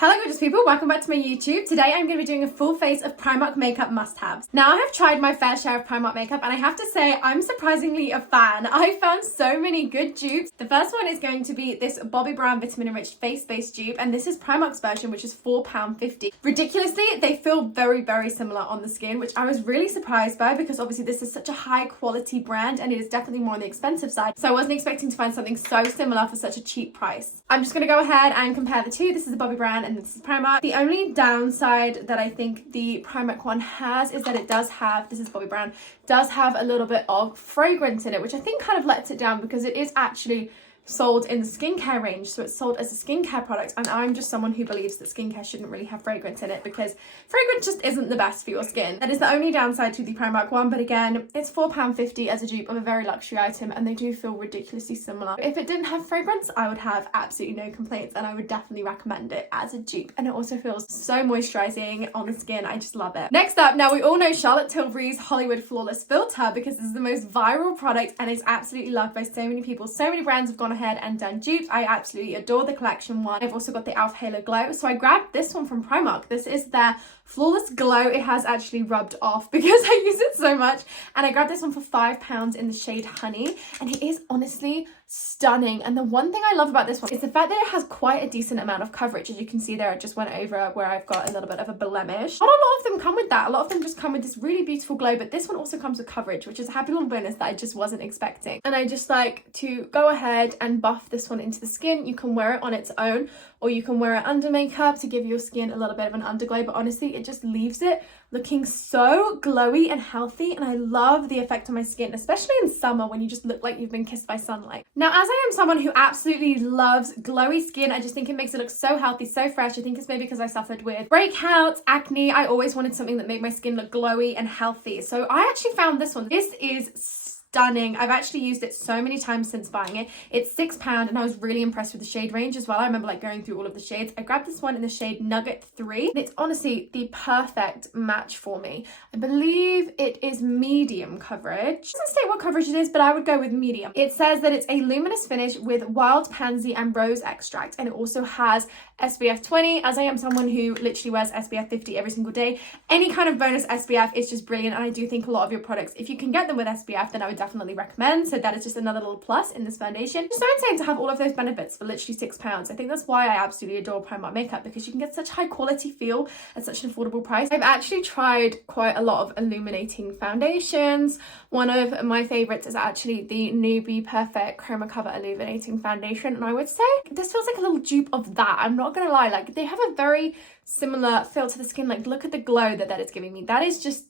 Hello gorgeous people, welcome back to my YouTube. Today I'm going to be doing a full face of Primark makeup must-haves. Now I have tried my fair share of Primark makeup and I have to say I'm surprisingly a fan. I found so many good dupes. The first one is going to be this Bobbi Brown vitamin enriched face base dupe, and this is Primark's version, which is £4.50. Ridiculously, they feel very similar on the skin, which I was really surprised by because obviously this is such a high quality brand and it is definitely more on the expensive side. So I wasn't expecting to find something so similar for such a cheap price. I'm just going to go ahead and compare the two. This is the Bobbi Brown and this is Primark. The only downside that I think the Primark one has is that it does have, this is Bobbi Brown, does have a little bit of fragrance in it, which I think kind of lets it down because it is actually sold in the skincare range, so it's sold as a skincare product, and I'm just someone who believes that skincare shouldn't really have fragrance in it because fragrance just isn't the best for your skin. That is the only downside to the Primark one, but again, it's £4.50 as a dupe of a very luxury item and they do feel ridiculously similar. If it didn't have fragrance, I would have absolutely no complaints and I would definitely recommend it as a dupe, and it also feels so moisturizing on the skin. I just love it. Next up, now we all know Charlotte Tilbury's Hollywood Flawless Filter because this is the most viral product and it's absolutely loved by so many people. So many brands have gone ahead and done dupes. I absolutely adore the collection one. I've also got the Elf Halo Glow, so I grabbed this one from Primark. This is their Flawless Glow. It has actually rubbed off because I use it so much, and I grabbed this one for £5 in the shade Honey, and it is honestly stunning. And the one thing I love about this one is the fact that it has quite a decent amount of coverage. As you can see there, I just went over where I've got a little bit of a blemish. Not a lot of them come with that. A lot of them just come with this really beautiful glow, but this one also comes with coverage, which is a happy little bonus that I just wasn't expecting. And I just like to go ahead and buff this one into the skin. You can wear it on its own or you can wear it under makeup to give your skin a little bit of an underglow, but honestly it just leaves it looking so glowy and healthy, and I love the effect on my skin, especially in summer when you just look like you've been kissed by sunlight. Now, as I am someone who absolutely loves glowy skin, I just think it makes it look so healthy, so fresh. I think it's maybe because I suffered with breakouts, acne. I always wanted something that made my skin look glowy and healthy, so I actually found this one. This is stunning. I've actually used it so many times since buying it. It's £6 and I was really impressed with the shade range as well. I remember like going through all of the shades. I grabbed this one in the shade Nugget 3 and it's honestly the perfect match for me. I believe it is medium coverage. It doesn't say what coverage it is, but I would go with medium. It says that it's a luminous finish with wild pansy and rose extract, and it also has SPF 20. As I am someone who literally wears SPF 50 every single day, any kind of bonus SPF is just brilliant, and I do think a lot of your products, if you can get them with SPF, then I would definitely recommend. So that is just another little plus in this foundation. It's so insane to have all of those benefits for literally £6. I think that's why I absolutely adore Primark makeup, because you can get such high quality feel at such an affordable price. I've actually tried quite a lot of illuminating foundations. One of my favorites is actually the Newbie Perfect Chroma Cover Illuminating Foundation, and I would say this feels like a little dupe of that. I'm not gonna lie, like they have a very similar feel to the skin. Like look at the glow that is giving me. That is just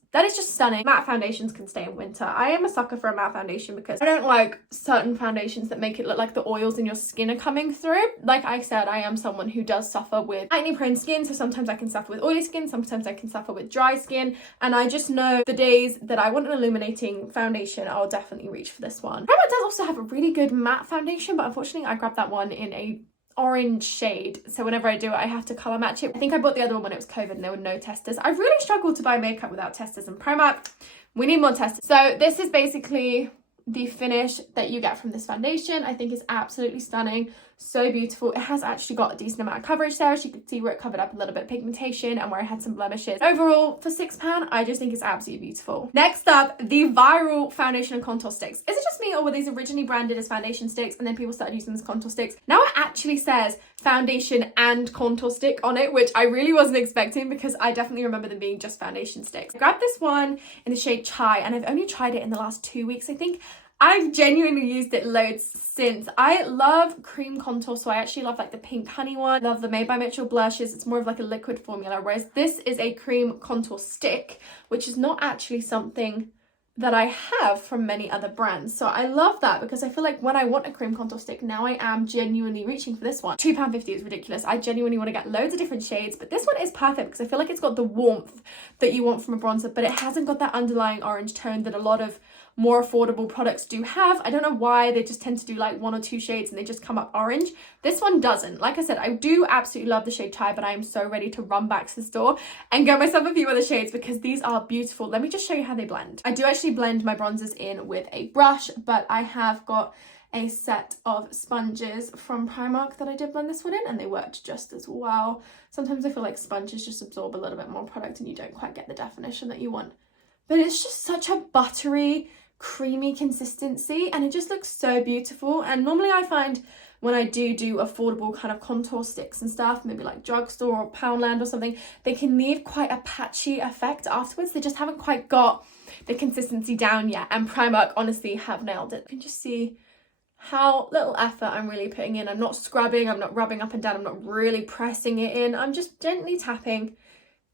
stunning. Matte foundations can stay in winter. I am a sucker for a matte foundation because I don't like certain foundations that make it look like the oils in your skin are coming through. Like I said, I am someone who does suffer with acne prone skin, so sometimes I can suffer with oily skin, sometimes I can suffer with dry skin, and I just know the days that I want an illuminating foundation, I'll definitely reach for this one. Primark does also have a really good matte foundation, but unfortunately I grabbed that one in a orange shade, so whenever I do it I have to color match it. I think I bought the other one when it was COVID and there were no testers. I've really struggled to buy makeup without testers, and Primark, we need more testers. So this is basically the finish that you get from this foundation. I think it's absolutely stunning, so beautiful. It has actually got a decent amount of coverage there, as you can see where it covered up a little bit of pigmentation and where I had some blemishes. Overall, for £6, I just think it's absolutely beautiful. Next up, the viral foundation and contour sticks. Is it just me, or were these originally branded as foundation sticks and then people started using them as contour sticks? Now it actually says foundation and contour stick on it, which I really wasn't expecting because I definitely remember them being just foundation sticks. I grabbed this one in the shade Chai and I've only tried it in the last 2 weeks, I think. I've genuinely used it loads since. I love cream contour, so I actually love like the pink honey one. Love the Made by Mitchell blushes. It's more of like a liquid formula, whereas this is a cream contour stick, which is not actually something that I have from many other brands. So I love that because I feel like when I want a cream contour stick, now I am genuinely reaching for this one. £2.50 is ridiculous. I genuinely want to get loads of different shades, but this one is perfect because I feel like it's got the warmth that you want from a bronzer, but it hasn't got that underlying orange tone that a lot of more affordable products do have. I don't know why they just tend to do like 1 or 2 shades and they just come up orange. This one doesn't. Like I said, I do absolutely love the shade Chai, but I am so ready to run back to the store and get myself a few other shades because these are beautiful. Let me just show you how they blend. I do actually blend my bronzers in with a brush, but I have got a set of sponges from Primark that I did blend this one in, and they worked just as well. Sometimes I feel like sponges just absorb a little bit more product and you don't quite get the definition that you want. But it's just such a buttery, creamy consistency, and it just looks so beautiful. And normally I find when I do affordable kind of contour sticks and stuff, maybe like drugstore or Poundland or something, they can leave quite a patchy effect afterwards. They just haven't quite got the consistency down yet, and Primark honestly have nailed it. You can just see how little effort I'm really putting in. I'm not scrubbing, I'm not rubbing up and down, I'm not really pressing it in. I'm just gently tapping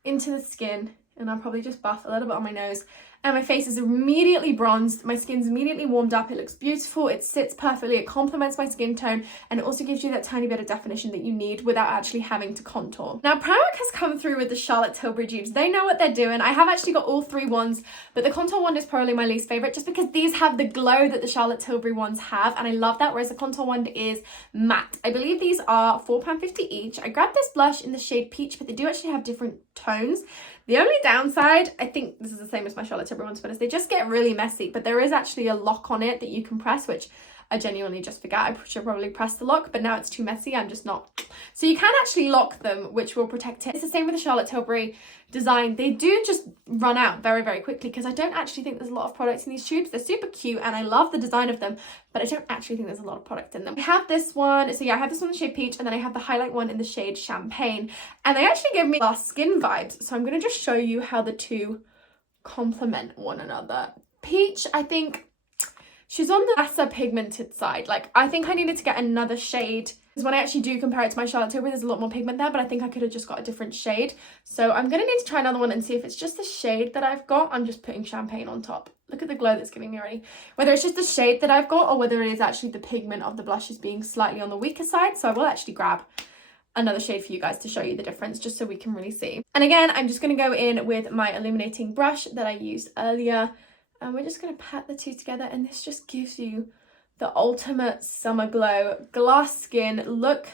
into the skin, and I'll probably just buff a little bit on my nose. And my face is immediately bronzed, my skin's immediately warmed up, it looks beautiful, it sits perfectly, it complements my skin tone, and it also gives you that tiny bit of definition that you need without actually having to contour. Now, Primark has come through with the Charlotte Tilbury dupes. They know what they're doing. I have actually got all three ones, but the contour one is probably my least favourite, just because these have the glow that the Charlotte Tilbury ones have, and I love that, whereas the contour one is matte. I believe these are £4.50 each. I grabbed this blush in the shade Peach, but they do actually have different tones. The only downside, I think this is the same as my Charlotte Tilbury ones, but is they just get really messy, but there is actually a lock on it that you can press, which I genuinely just forgot. I should probably press the lock, but now it's too messy, I'm just not. So you can actually lock them, which will protect it. It's the same with the Charlotte Tilbury design. They do just run out very, very quickly, because I don't actually think there's a lot of products in these tubes. They're super cute and I love the design of them, but I don't actually think there's a lot of product in them. I have this one, so yeah, I have this one in the shade Peach, and then I have the highlight one in the shade Champagne, and they actually give me glass skin vibes. So I'm going to just show you how the two complement one another. Peach, I think she's on the lesser pigmented side. Like, I think I needed to get another shade, because when I actually do compare it to my Charlotte Tilbury, there's a lot more pigment there, but I think I could have just got a different shade. So I'm going to need to try another one and see if it's just the shade that I've got. I'm just putting Champagne on top. Look at the glow that's giving me already. Whether it's just the shade that I've got, or whether it is actually the pigment of the blushes being slightly on the weaker side. So I will actually grab another shade for you guys to show you the difference, just so we can really see. And again, I'm just going to go in with my illuminating brush that I used earlier, and we're just going to pat the two together, and this just gives you the ultimate summer glow. Glass skin, look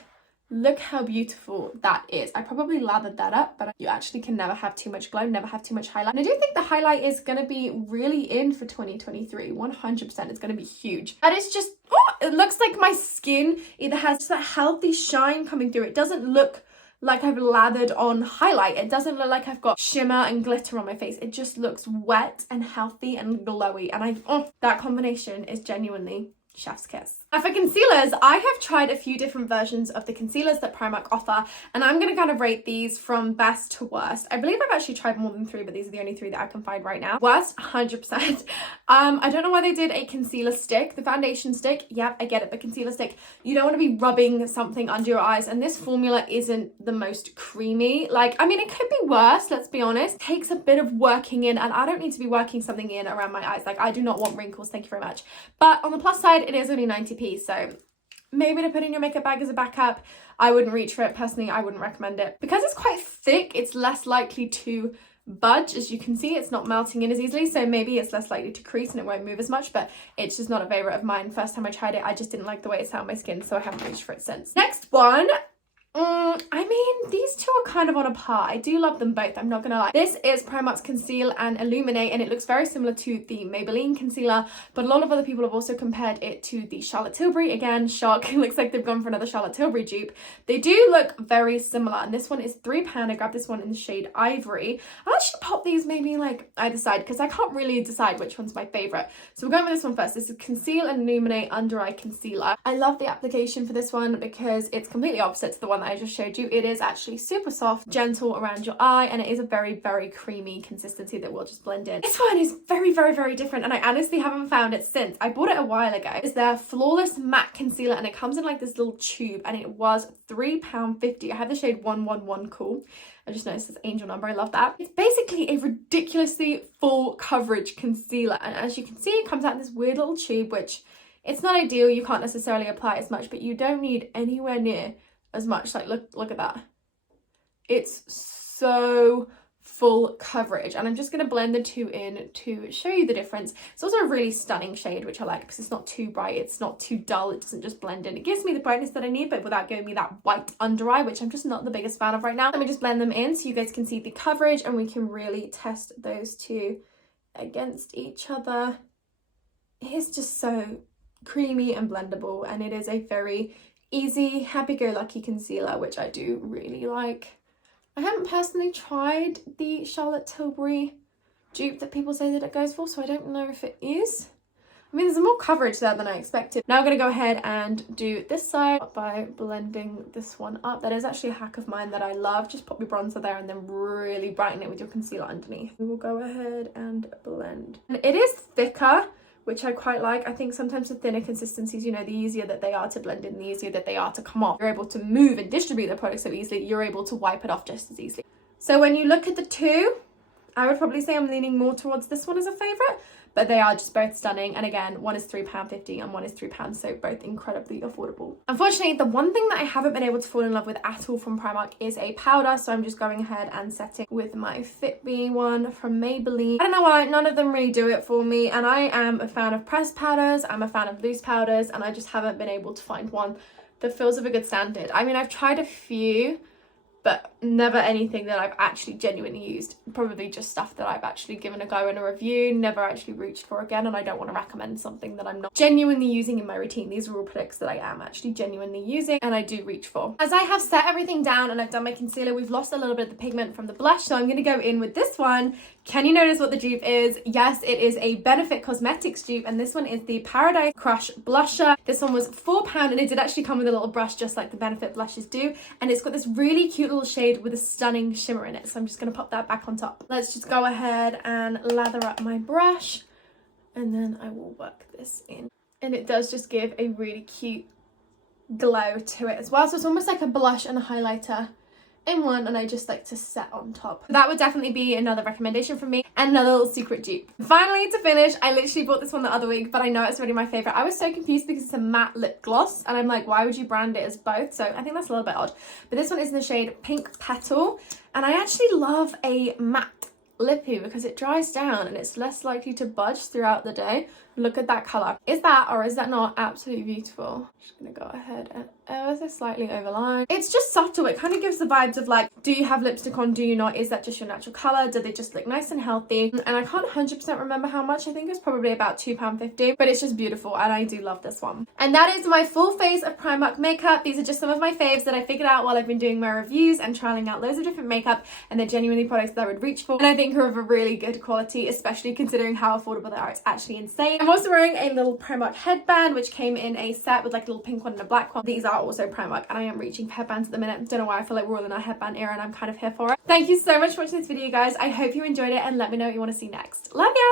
how beautiful that is. I probably lathered that up, but you actually can never have too much glow, never have too much highlight. And I do think the highlight is going to be really in for 2023. 100%, it's going to be huge. That is just, oh, it looks like my skin either has that healthy shine coming through. It doesn't look like I've lathered on highlight. It doesn't look like I've got shimmer and glitter on my face. It just looks wet and healthy and glowy, and that combination is genuinely chef's kiss. Now for concealers, I have tried a few different versions of the concealers that Primark offer, and I'm going to kind of rate these from best to worst. I believe I've actually tried more than 3, but these are the only 3 that I can find right now. Worst, 100%. I don't know why they did a concealer stick. The foundation stick, yep, I get it, but concealer stick, you don't want to be rubbing something under your eyes, and this formula isn't the most creamy. Like, I mean, it could be worse, let's be honest. It takes a bit of working in, and I don't need to be working something in around my eyes. Like, I do not want wrinkles, thank you very much. But on the plus side, it is only 90p, so maybe to put in your makeup bag as a backup. I wouldn't reach for it. Personally, I wouldn't recommend it. Because it's quite thick, it's less likely to budge. As you can see, it's not melting in as easily, so maybe it's less likely to crease and it won't move as much, but it's just not a favorite of mine. First time I tried it, I just didn't like the way it sat on my skin, so I haven't reached for it since. Next one. I mean, these two are kind of on a par. I do love them both, I'm not gonna lie. This is Primark's Conceal and Illuminate, and it looks very similar to the Maybelline concealer, but a lot of other people have also compared it to the Charlotte Tilbury. Again, shock, it looks like they've gone for another Charlotte Tilbury dupe. They do look very similar, and this one is £3. I grabbed this one in the shade Ivory. I'll actually pop these maybe like either side, because I can't really decide which one's my favourite. So we're going with this one first. This is Conceal and Illuminate Under Eye Concealer. I love the application for this one because it's completely opposite to the one that I just showed you. It is actually super soft, gentle around your eye, and it is a very, very creamy consistency that will just blend in. This one is very, very, very different, and I honestly haven't found it since. I bought it a while ago. It's their Flawless Matte Concealer, and it comes in like this little tube, and it was £3.50. I have the shade 111 Cool. I just noticed this angel number, I love that. It's basically a ridiculously full coverage concealer, and as you can see, it comes out in this weird little tube, which it's not ideal. You can't necessarily apply as much, but you don't need anywhere near as much. Like, look at that. It's so full coverage, and I'm just going to blend the two in to show you the difference. It's also a really stunning shade, which I like because it's not too bright, it's not too dull, it doesn't just blend in. It gives me the brightness that I need, but without giving me that white under eye, which I'm just not the biggest fan of right now. Let me just blend them in so you guys can see the coverage, and we can really test those two against each other. It is just so creamy and blendable, and it is a very easy, happy-go-lucky concealer, which I do really like. I haven't personally tried the Charlotte Tilbury dupe that people say that it goes for, so I don't know if it is. I mean, there's more coverage there than I expected. Now I'm going to go ahead and do this side by blending this one up. That is actually a hack of mine that I love. Just pop your bronzer there and then really brighten it with your concealer underneath. We will go ahead and blend. And it is thicker, which I quite like. I think sometimes the thinner consistencies, you know, the easier that they are to blend in, the easier that they are to come off. You're able to move and distribute the product so easily, you're able to wipe it off just as easily. So when you look at the two, I would probably say I'm leaning more towards this one as a favourite, but they are just both stunning. And again, one is £3.50 and one is £3, so both incredibly affordable. Unfortunately, the one thing that I haven't been able to fall in love with at all from Primark is a powder, so I'm just going ahead and setting with my Fit Me one from Maybelline. I don't know why, none of them really do it for me, and I am a fan of pressed powders, I'm a fan of loose powders, and I just haven't been able to find one that feels of a good standard. I mean, I've tried a few, but never anything that I've actually genuinely used. Probably just stuff that I've actually given a go in a review, never actually reached for again, and I don't want to recommend something that I'm not genuinely using in my routine. These are all products that I am actually genuinely using and I do reach for. As I have set everything down and I've done my concealer, we've lost a little bit of the pigment from the blush, so I'm going to go in with this one. Can you notice what the dupe is? Yes, it is a Benefit Cosmetics dupe, and this one is the Paradise Crush Blusher. This one was £4, and it did actually come with a little brush just like the Benefit blushes do, and it's got this really cute little shade with a stunning shimmer in it, so I'm just going to pop that back on top. Let's just go ahead and lather up my brush, and then I will work this in. And it does just give a really cute glow to it as well, so it's almost like a blush and a highlighter in one, and I just like to set on top. That would definitely be another recommendation from me, and another little secret dupe. Finally, to finish, I literally bought this one the other week, but I know it's already my favorite. I was so confused because it's a matte lip gloss, and I'm like, why would you brand it as both? So I think that's a little bit odd, but this one is in the shade Pink Petal, and I actually love a matte lippy because it dries down and it's less likely to budge throughout the day. Look at that color. Is that, or is that not, absolutely beautiful? I'm just gonna go ahead and ever so slightly overline. It's just subtle. It kind of gives the vibes of like, do you have lipstick on, do you not? Is that just your natural color? Do they just look nice and healthy? And I can't 100% remember how much. I think it's probably about £2.50, but it's just beautiful and I do love this one. And that is my full face of Primark makeup. These are just some of my faves that I figured out while I've been doing my reviews and trialing out loads of different makeup, and they're genuinely products that I would reach for, and I think are of a really good quality, especially considering how affordable they are. It's actually insane. I'm also wearing a little Primark headband, which came in a set with like a little pink one and a black one. These are also Primark, and I am reaching for headbands at the minute. Don't know why, I feel like we're all in our headband era and I'm kind of here for it. Thank you so much for watching this video, guys. I hope you enjoyed it, and let me know what you want to see next. Love ya!